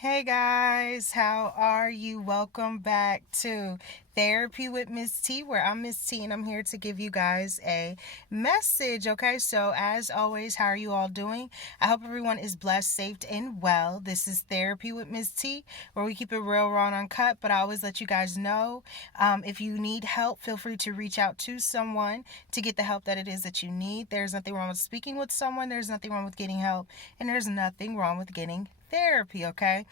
Hey guys, how are you? Welcome back to Therapy with Miss T, where I'm Miss T and I'm here to give you guys a message. Okay, so as always, how are you all doing? I hope everyone is blessed, safe, and well. This is Therapy with Miss T, where we keep it real, raw, and uncut, but I always let you guys know if you need help, feel free to reach out to someone to get the help that it is that you need. There's nothing wrong with speaking with someone, there's nothing wrong with getting help, and there's nothing wrong with getting therapy. Okay,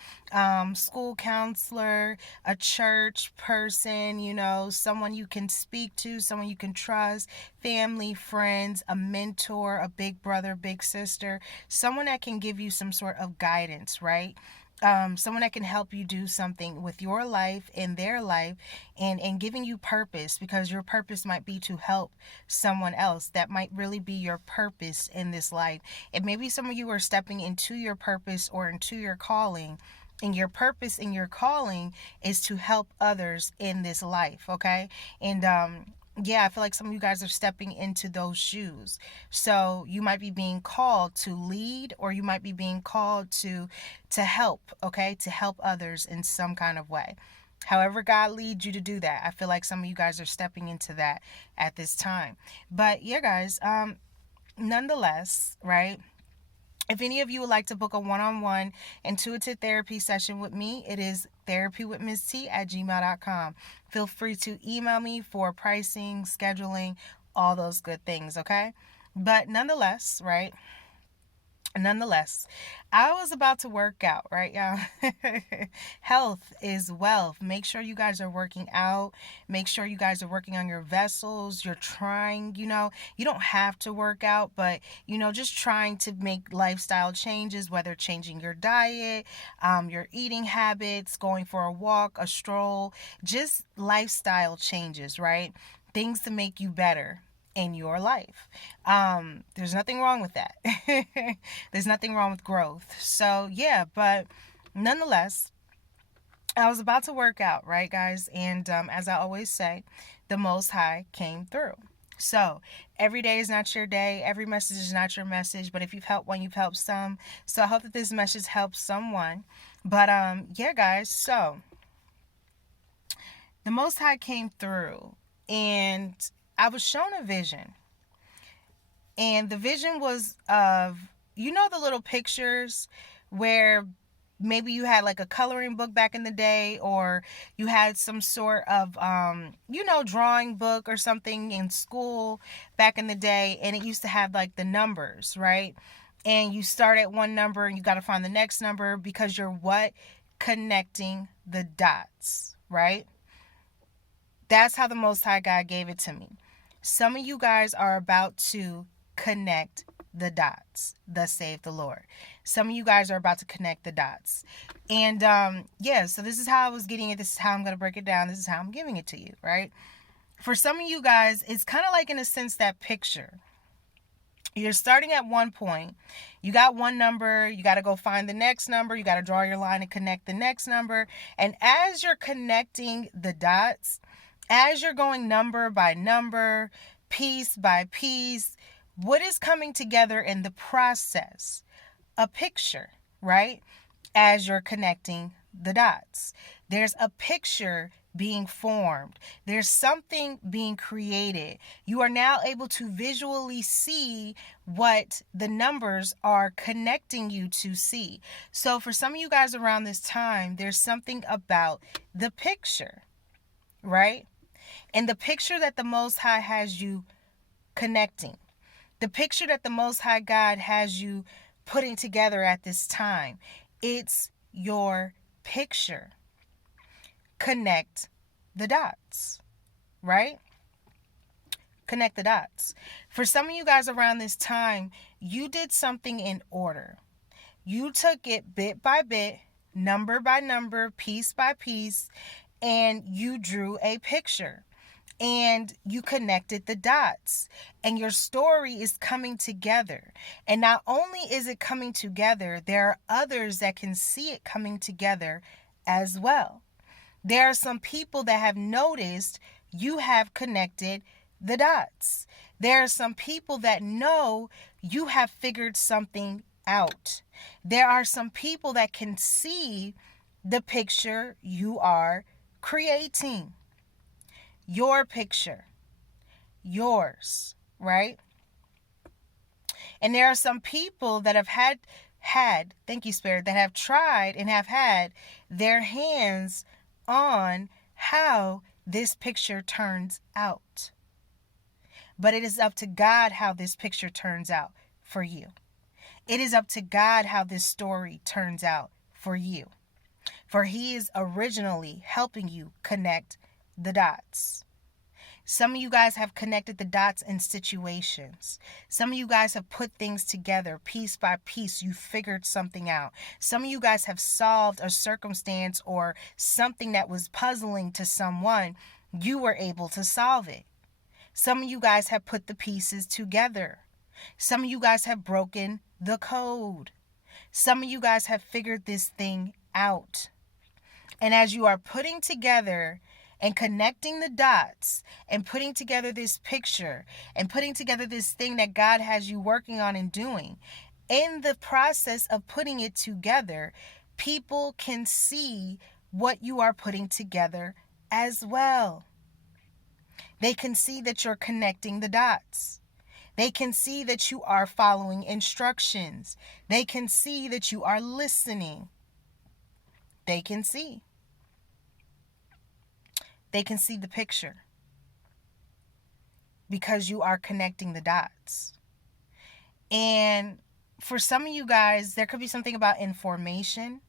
school counselor, a church person, someone you can speak to, someone you can trust, family, friends, a mentor, a big brother, big sister, someone that can give you some sort of guidance, right? Someone that can help you do something with your life and their life, and giving you purpose, because your purpose might be to help someone else. That might really be your purpose in this life. And maybe some of you are stepping into your purpose or into your calling, and your purpose and your calling is to help others in this life. Okay, and yeah, I feel like some of you guys are stepping into those shoes. So you might be being called to lead, or you might be being called to help. Okay, to help others in some kind of way. However God leads you to do that, I feel like some of you guys are stepping into that at this time. But yeah, guys, nonetheless, right? If any of you would like to book a one-on-one intuitive therapy session with me, it is therapywithmisstee@gmail.com. Feel free to email me for pricing, scheduling, all those good things, okay? But nonetheless, I was about to work out, right, y'all? Health is wealth. Make sure you guys are working out. Make sure you guys are working on your vessels. You're trying, you don't have to work out, but, just trying to make lifestyle changes, whether changing your diet, your eating habits, going for a walk, a stroll, just lifestyle changes, right? Things to make you better in your life. There's nothing wrong with that. There's nothing wrong with growth. So yeah, but nonetheless, I was about to work out, right, guys? And as I always say, the Most High came through. So every day is not your day. Every message is not your message. But if you've helped one, you've helped some. So I hope that this message helps someone. But yeah, guys. So the Most High came through, and I was shown a vision. And the vision was of, the little pictures where maybe you had like a coloring book back in the day, or you had some sort of, drawing book or something in school back in the day. And it used to have like the numbers, right? And you start at one number and you got to find the next number, because you're what? Connecting the dots, right? That's how the Most High God gave it to me. Some of you guys are about to connect the dots. Thus saith the Lord. Some of you guys are about to connect the dots. And yeah, so this is how I was getting it. This is how I'm going to break it down. This is how I'm giving it to you, right? For some of you guys, it's kind of like, in a sense, that picture. You're starting at one point. You got one number. You got to go find the next number. You got to draw your line and connect the next number. And as you're connecting the dots, as you're going number by number, piece by piece, what is coming together in the process? A picture, right? As you're connecting the dots, there's a picture being formed. There's something being created. You are now able to visually see what the numbers are connecting you to see. So for some of you guys around this time, there's something about the picture, right? And the picture that the Most High has you connecting, the picture that the Most High God has you putting together at this time, it's your picture. Connect the dots, right? Connect the dots. For some of you guys around this time, you did something in order. You took it bit by bit, number by number, piece by piece, and you drew a picture. And you connected the dots, and your story is coming together. And not only is it coming together, there are others that can see it coming together as well. There are some people that have noticed you have connected the dots. There are some people that know you have figured something out. There are some people that can see the picture you are creating. Your picture. Yours, right? And there are some people that have had, thank you, Spirit, that have tried and have had their hands on how this picture turns out. But it is up to God how this picture turns out for you. It is up to God how this story turns out for you. For He is originally helping you connect the dots. Some of you guys have connected the dots in situations. Some of you guys have put things together piece by piece. You figured something out. Some of you guys have solved a circumstance or something that was puzzling to someone. You were able to solve it. Some of you guys have put the pieces together. Some of you guys have broken the code. Some of you guys have figured this thing out. And as you are putting together and connecting the dots and putting together this picture and putting together this thing that God has you working on and doing, in the process of putting it together, people can see what you are putting together as well. They can see that you're connecting the dots. They can see that you are following instructions. They can see that you are listening. They can see. They can see the picture because you are connecting the dots. And for some of you guys, there could be something about information.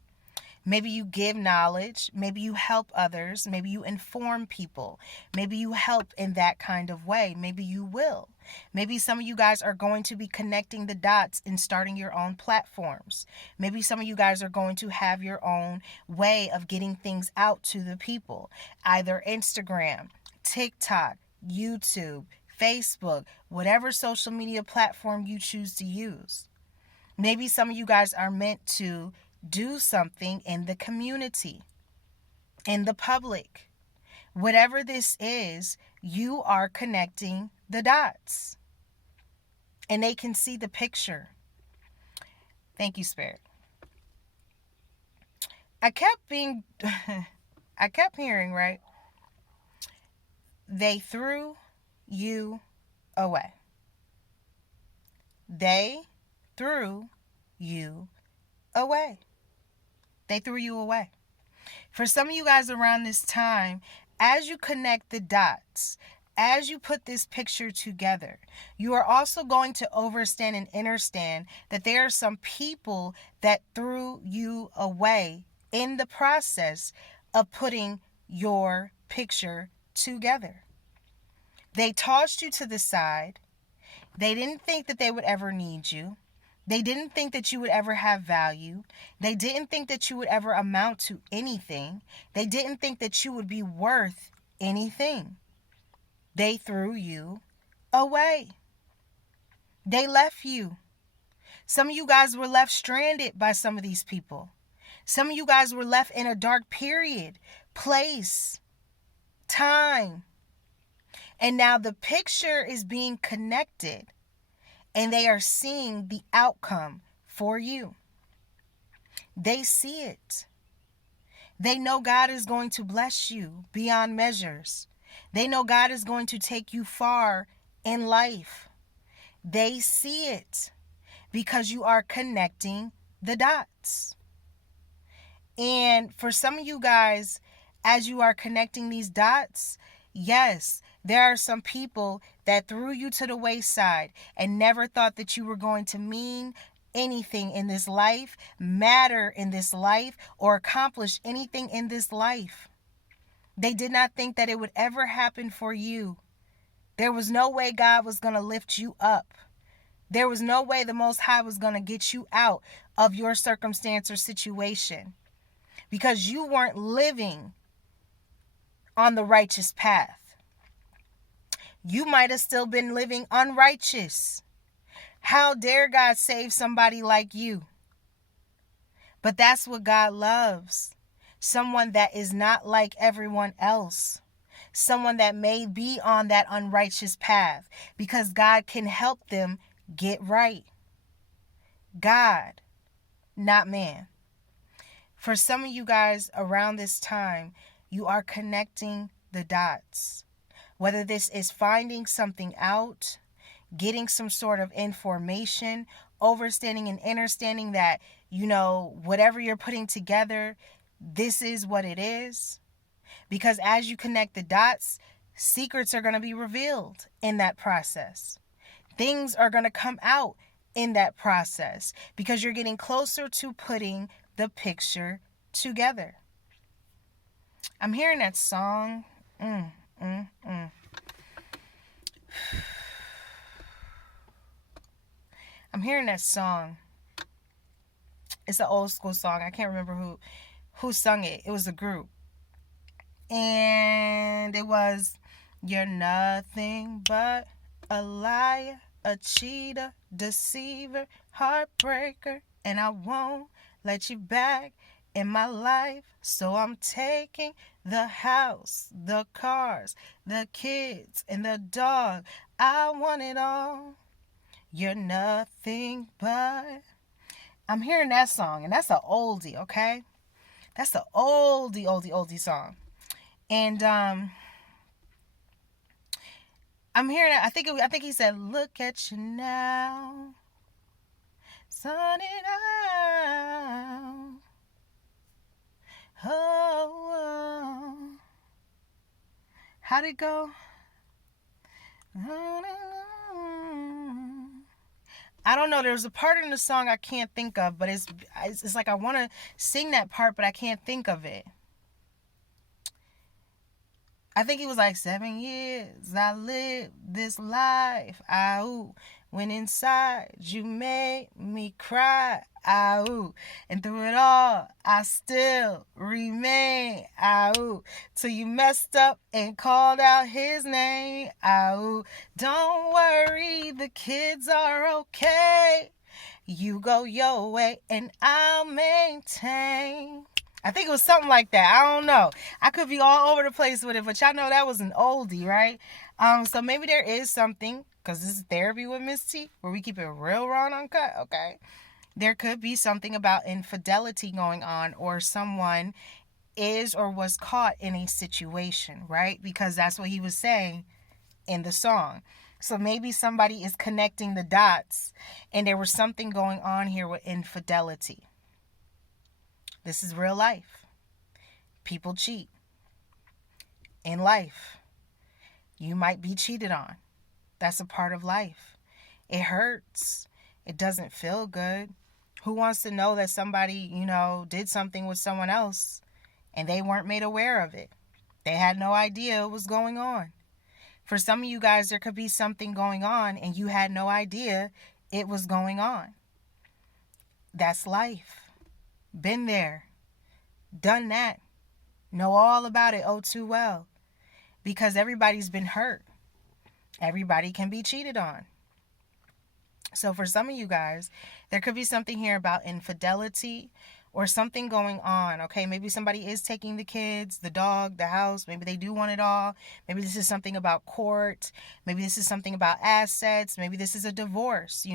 Maybe you give knowledge. Maybe you help others. Maybe you inform people. Maybe you help in that kind of way. Maybe you will. Maybe some of you guys are going to be connecting the dots and starting your own platforms. Maybe some of you guys are going to have your own way of getting things out to the people. Either Instagram, TikTok, YouTube, Facebook, whatever social media platform you choose to use. Maybe some of you guys are meant to do something in the community, in the public. Whatever this is, you are connecting the dots. And they can see the picture. Thank you, Spirit. I kept hearing, right? They threw you away. They threw you away. They threw you away. For some of you guys around this time, as you connect the dots, as you put this picture together, you are also going to understand and understand that there are some people that threw you away in the process of putting your picture together. They tossed you to the side. They didn't think that they would ever need you. They didn't think that you would ever have value. They didn't think that you would ever amount to anything. They didn't think that you would be worth anything. They threw you away. They left you. Some of you guys were left stranded by some of these people. Some of you guys were left in a dark period, place, time. And now the picture is being connected. And they are seeing the outcome for you. They see it. They know God is going to bless you beyond measures. They know God is going to take you far in life. They see it because you are connecting the dots. And for some of you guys, as you are connecting these dots, yes, there are some people that threw you to the wayside and never thought that you were going to mean anything in this life, matter in this life, or accomplish anything in this life. They did not think that it would ever happen for you. There was no way God was going to lift you up. There was no way the Most High was going to get you out of your circumstance or situation because you weren't living on the righteous path. You might have still been living unrighteous. How dare God save somebody like you? But that's what God loves. Someone that is not like everyone else. Someone that may be on that unrighteous path because God can help them get right. God, not man. For some of you guys around this time, you are connecting the dots. Whether this is finding something out, getting some sort of information, overstanding and understanding that, whatever you're putting together, this is what it is. Because as you connect the dots, secrets are going to be revealed in that process. Things are going to come out in that process because you're getting closer to putting the picture together. I'm hearing that song. I'm hearing that song. It's an old school song. I can't remember who sung it. It was a group. And it was, "You're nothing but a liar, a cheater, deceiver, heartbreaker, and I won't let you back in my life. So I'm taking the house, the cars, the kids, and the dog. I want it all. You're nothing but..." I'm hearing that song, and that's an oldie, okay? That's an oldie song. And I'm hearing it. I think he said, "Look at you now, sun it out. Oh, how'd it go? I don't know. There's a part in the song I can't think of, but it's like I want to sing that part, but I can't think of it. I think it was like 7 years I lived this life. When inside you made me cry. And through it all, I still remain. Till you messed up and called out his name. Don't worry, the kids are okay. You go your way and I'll maintain. I think it was something like that. I don't know. I could be all over the place with it, but y'all know that was an oldie, right? So maybe there is something, because this is Therapy with Miss T, where we keep it real raw and uncut, okay? There could be something about infidelity going on, or someone is or was caught in a situation, right? Because that's what he was saying in the song. So maybe somebody is connecting the dots, and there was something going on here with infidelity. This is real life. People cheat. In life, you might be cheated on. That's a part of life. It hurts. It doesn't feel good. Who wants to know that somebody, did something with someone else and they weren't made aware of it? They had no idea what was going on. For some of you guys, there could be something going on and you had no idea it was going on. That's life. Been there. Done that. Know all about it oh too well. Because everybody's been hurt. Everybody can be cheated on. So for some of you guys, there could be something here about infidelity or something going on, okay? Maybe somebody is taking the kids, the dog, the house. Maybe they do want it all. Maybe this is something about court. Maybe this is something about assets. Maybe this is a divorce,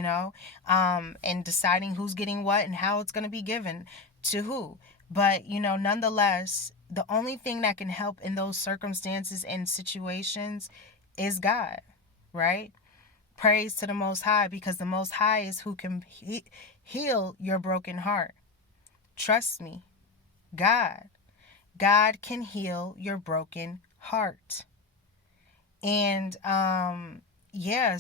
and deciding who's getting what and how it's going to be given to who. But, nonetheless, the only thing that can help in those circumstances and situations is God, right? Praise to the Most High, because the Most High is who can heal your broken heart. Trust me, God can heal your broken heart. And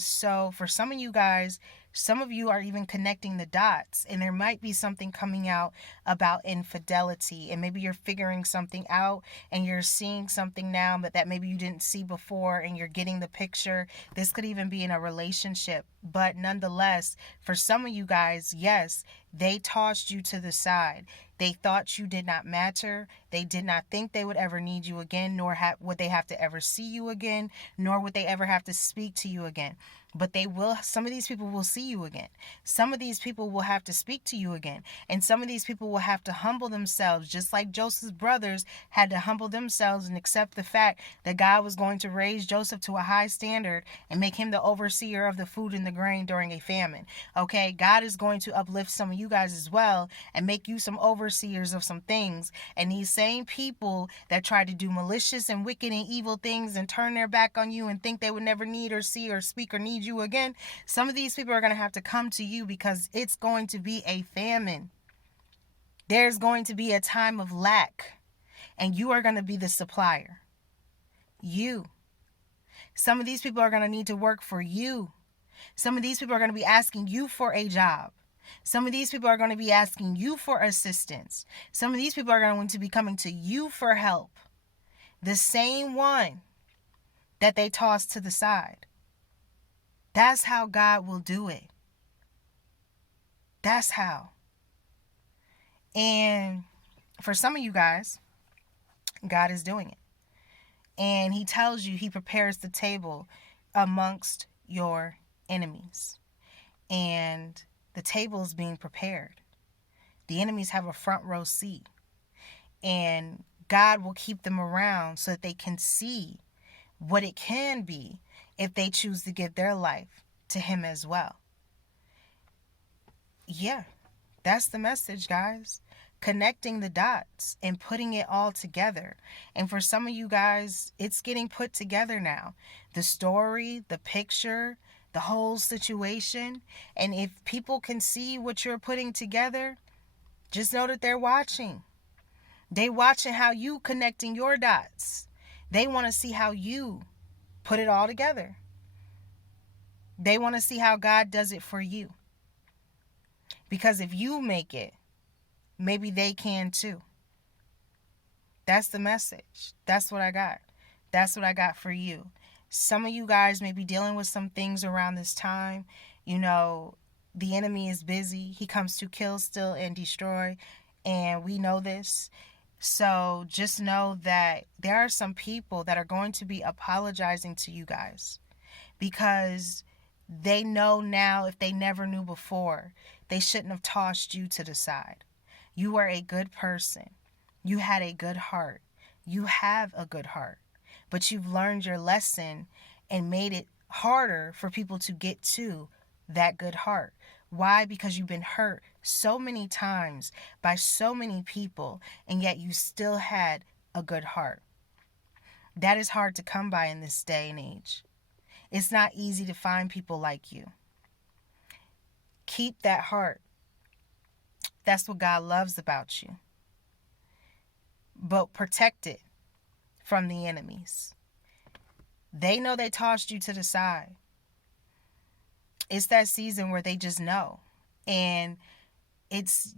so for some of you guys, some of you are even connecting the dots, and there might be something coming out about infidelity, and maybe you're figuring something out and you're seeing something now that maybe you didn't see before, and you're getting the picture. This could even be in a relationship, but nonetheless, for some of you guys, yes, They tossed you to the side. They thought you did not matter. They did not think they would ever need you again, nor would they have to ever see you again, nor would they ever have to speak to you again. But they will. Some of these people will see you again. Some of these people will have to speak to you again. And some of these people will have to humble themselves, just like Joseph's brothers had to humble themselves and accept the fact that God was going to raise Joseph to a high standard and make him the overseer of the food and the grain during a famine. Okay, God is going to uplift some of you guys as well and make you some overseers of some things. And these same people that try to do malicious and wicked and evil things and turn their back on you and think they would never need or see or speak or need you again, some of these people are going to have to come to you because it's going to be a famine. There's going to be a time of lack, and you are going to be the supplier. You. Some of these people are going to need to work for you. Some of these people are going to be asking you for a job. Some of these people are going to be asking you for assistance. Some of these people are going to be coming to you for help. The same one that they tossed to the side. That's how God will do it. That's how. And for some of you guys, God is doing it. And he tells you he prepares the table amongst your enemies. And the table is being prepared. The enemies have a front row seat. And God will keep them around so that they can see what it can be if they choose to give their life to him as well. Yeah, that's the message, guys. Connecting the dots and putting it all together. And for some of you guys, it's getting put together now. The story, the picture, the whole situation. And if people can see what you're putting together, just know that they're watching. They watching how you connecting your dots. They want to see how you put it all together. They want to see how God does it for you. Because if you make it, maybe they can too. That's the message. That's what I got. That's what I got for you. Some of you guys may be dealing with some things around this time. You know, the enemy is busy. He comes to kill, steal, and destroy. And we know this. So just know that there are some people that are going to be apologizing to you guys because they know now, if they never knew before, they shouldn't have tossed you to the side. You were a good person. You had a good heart. You have a good heart. But you've learned your lesson and made it harder for people to get to that good heart. Why? Because you've been hurt so many times by so many people, and yet you still had a good heart. That is hard to come by in this day and age. It's not easy to find people like you. Keep that heart. That's what God loves about you. But protect it from the enemies. They know they tossed you to the side. It's that season where they just know. And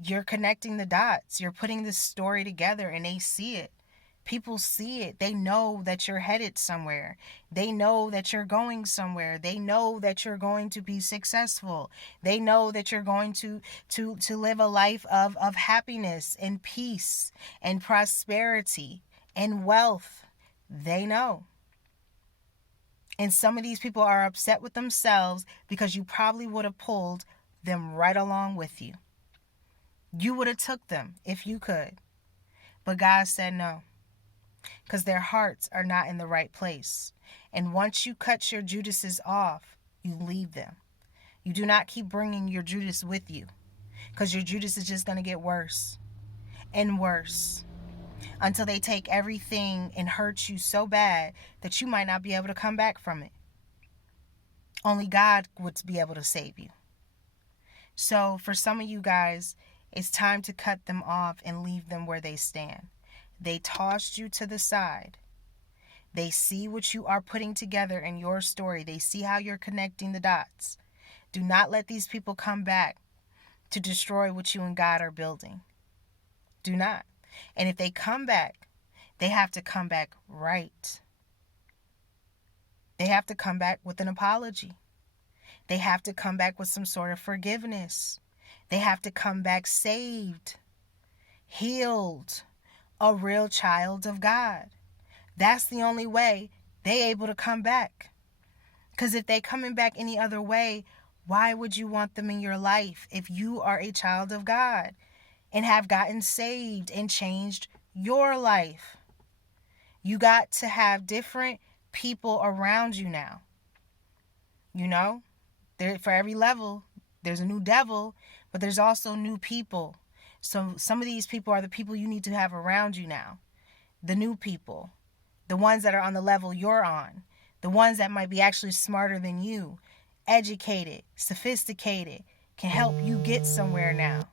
you're connecting the dots. You're putting this story together and they see it. People see it. They know that you're headed somewhere. They know that you're going somewhere. They know that you're going to be successful. They know that you're going to live a life of happiness and peace and prosperity and wealth. They know. And some of these people are upset with themselves because you probably would have pulled them right along with you. You would have took them if you could. But God said no. Because their hearts are not in the right place. And once you cut your Judases off, you leave them. You do not keep bringing your Judas with you. Because your Judas is just going to get worse and worse. Until they take everything and hurt you so bad that you might not be able to come back from it. Only God would be able to save you. So for some of you guys, it's time to cut them off and leave them where they stand. They tossed you to the side. They see what you are putting together in your story. They see how you're connecting the dots. Do not let these people come back to destroy what you and God are building. Do not. And if they come back, they have to come back right. They have to come back with an apology. They have to come back with some sort of forgiveness. They have to come back saved, healed, a real child of God. That's the only way they able to come back. Because if they coming back any other way, why would you want them in your life if you are a child of God and have gotten saved and changed your life? You got to have different people around you now. You know, for every level, there's a new devil, but there's also new people. So some of these people are the people you need to have around you now. The new people, the ones that are on the level you're on, the ones that might be actually smarter than you, educated, sophisticated, can help you get somewhere now.